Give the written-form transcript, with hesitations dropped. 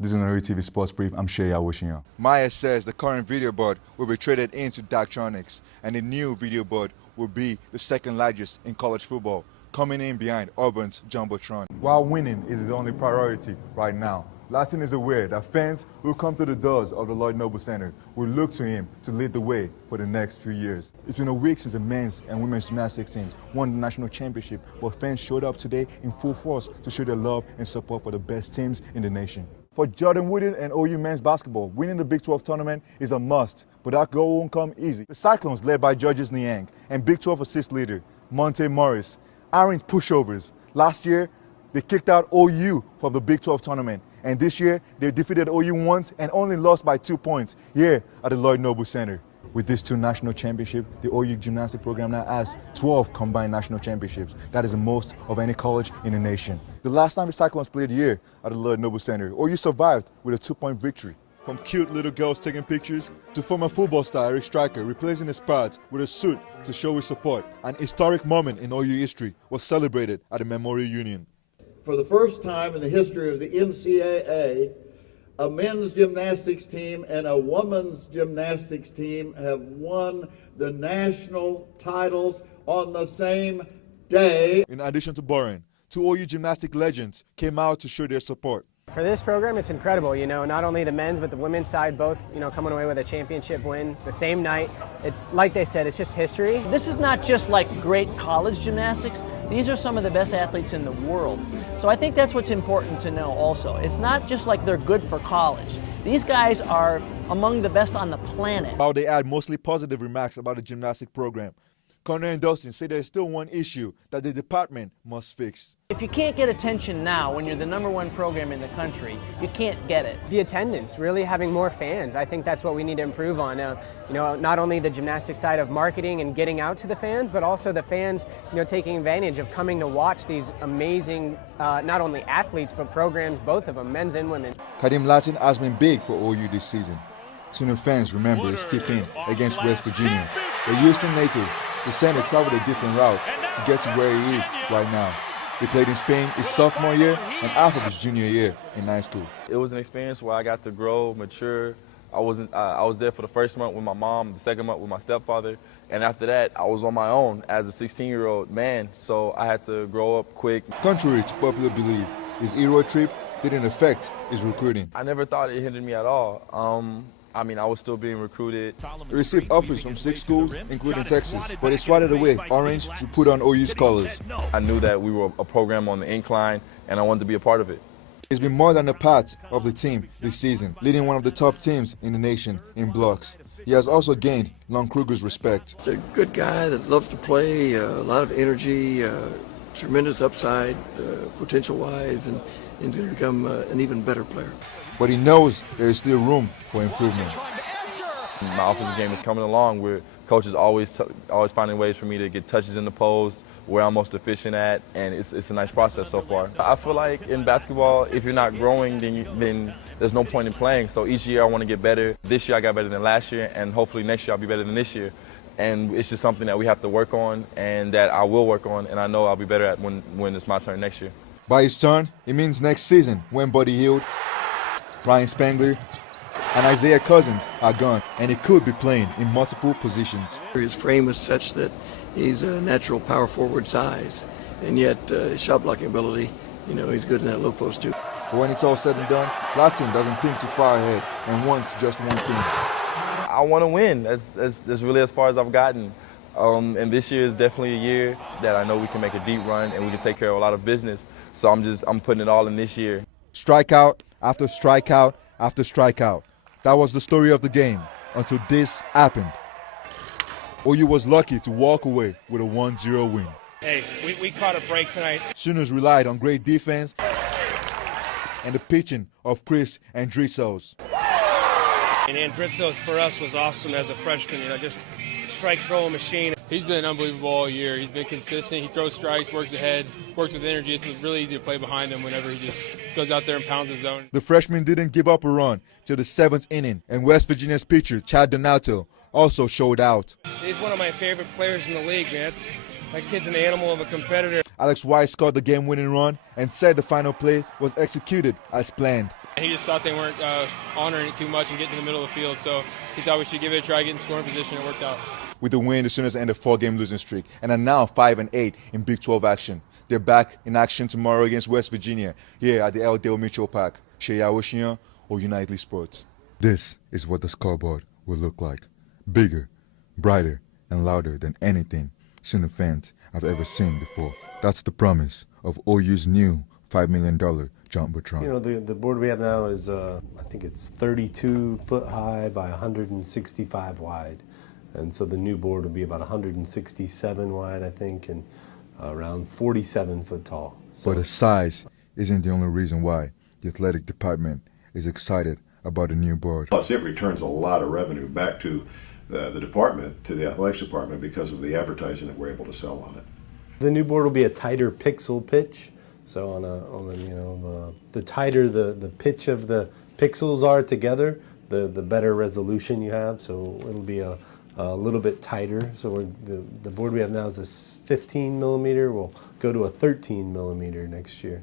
This is an TV Sports Brief. I'm Shay Awosiyan. Maya says the current video board will be traded into Daktronics, and the new video board will be the second largest in college football, coming in behind Auburn's Jumbotron. While winning is his only priority right now, Latin is aware that fans who come to the doors of the Lloyd Noble Center will look to him to lead the way for the next few years. It's been a week since the men's and women's gymnastics teams won the national championship, but fans showed up today in full force to show their love and support for the best teams in the nation. For Jordan Wooden and OU men's basketball, winning the Big 12 tournament is a must, but that goal won't come easy. The Cyclones, led by Georges Niang and Big 12 assist leader Monte Morris, aren't pushovers. Last year, they kicked out OU from the Big 12 tournament, and this year, they defeated OU once and only lost by 2 points here at the Lloyd Noble Center. With these two national championships, the OU gymnastics program now has 12 combined national championships. That is the most of any college in the nation. The last time the Cyclones played here at the Lloyd Noble Center, OU survived with a 2-point victory. From cute little girls taking pictures to former football star Eric Striker replacing his pads with a suit to show his support, an historic moment in OU history was celebrated at the Memorial Union. For the first time in the history of the NCAA, a men's gymnastics team and a women's gymnastics team have won the national titles on the same day. In addition to Boren, two OU gymnastic legends came out to show their support. For this program, it's incredible, not only the men's but the women's side both, coming away with a championship win the same night. It's like they said, it's just history. This is not just like great college gymnastics. These are some of the best athletes in the world. So I think that's what's important to know also. It's not just like they're good for college. These guys are among the best on the planet. While they add mostly positive remarks about the gymnastic program, Connor and Dustin say there's still one issue that the department must fix. If you can't get attention now when you're the #1 program in the country, you can't get it. The attendance, really having more fans. I think that's what we need to improve on. Not only the gymnastics side of marketing and getting out to the fans, but also the fans, taking advantage of coming to watch these amazing, not only athletes, but programs, both of them, men's and women. Kadim Latin has been big for OU this season. Sooner fans remember his tip-in against West Virginia. The Houston native, the center traveled a different route to get to where he is right now. He played in Spain his sophomore year and half of his junior year in high school. It was an experience where I got to grow, mature. I was there for the first month with my mom, the second month with my stepfather, and after that, I was on my own as a 16-year-old man, so I had to grow up quick. Contrary to popular belief, his Euro trip didn't affect his recruiting. I never thought it hindered me at all. I was still being recruited. He received offers from 6 schools, including Texas, but he swatted away orange to put on OU's colors. I knew that we were a program on the incline, and I wanted to be a part of it. He's been more than a part of the team this season, leading one of the top teams in the nation in blocks. He has also gained Lon Kruger's respect. He's a good guy that loves to play, a lot of energy, tremendous upside, potential-wise, and he's going to become an even better player. But he knows there is still room for improvement. My offensive game is coming along where coaches always finding ways for me to get touches in the post, where I'm most efficient at, and it's a nice process so far. I feel like in basketball, if you're not growing, then there's no point in playing. So each year I want to get better. This year I got better than last year, and hopefully next year I'll be better than this year. And it's just something that we have to work on and that I will work on, and I know I'll be better at when it's my turn next year. By his turn, it means next season when Buddy Hield, Ryan Spangler, and Isaiah Cousins are gone, and he could be playing in multiple positions. His frame is such that he's a natural power forward size, and yet his shot blocking ability, he's good in that low post too. But when it's all said and done, Latin doesn't think too far ahead and wants just one thing. I want to win. That's really as far as I've gotten. And this year is definitely a year that I know we can make a deep run and we can take care of a lot of business. So I'm putting it all in this year. Strikeout after strikeout after strikeout. That was the story of the game until this happened. OU was lucky to walk away with a 1-0 win. Hey, we caught a break tonight. Sooners relied on great defense and the pitching of Chris Andrizos. And Andrizos for us was awesome as a freshman, just strike throw machine. He's been unbelievable all year. He's been consistent. He throws strikes, works ahead, works with energy. It's really easy to play behind him whenever he just goes out there and pounds his zone. The freshman didn't give up a run till the 7th inning, and West Virginia's pitcher, Chad Donato, also showed out. He's one of my favorite players in the league, man. That kid's an animal of a competitor. Alex White scored the game-winning run and said the final play was executed as planned. He just thought they weren't honoring it too much and getting to the middle of the field, so he thought we should give it a try, get in scoring position. It worked out. With the win, the Sooners end a 4-game losing streak and are now 5-8 in Big 12 action. They're back in action tomorrow against West Virginia here at the L. Dale Mitchell Park. Shay Awosiyan or United Sports. This is what the scoreboard will look like. Bigger, brighter, and louder than anything Sooner fans have ever seen before. That's the promise of OU's new $5 million Jumbotron. You know, the board we have now is, I think it's 32 foot high by 165 wide. And so the new board will be about 167 wide, I think, and around 47 foot tall. So, but the size isn't the only reason why the athletic department is excited about the new board. Plus, it returns a lot of revenue back to the department, to the athletics department, because of the advertising that we're able to sell on it. the new board will be a tighter pixel pitch. So on the tighter the pitch of the pixels are together, the better resolution you have. So it'll be a little bit tighter. So the board we have now is a 15 millimeter. We'll go to a 13 millimeter next year.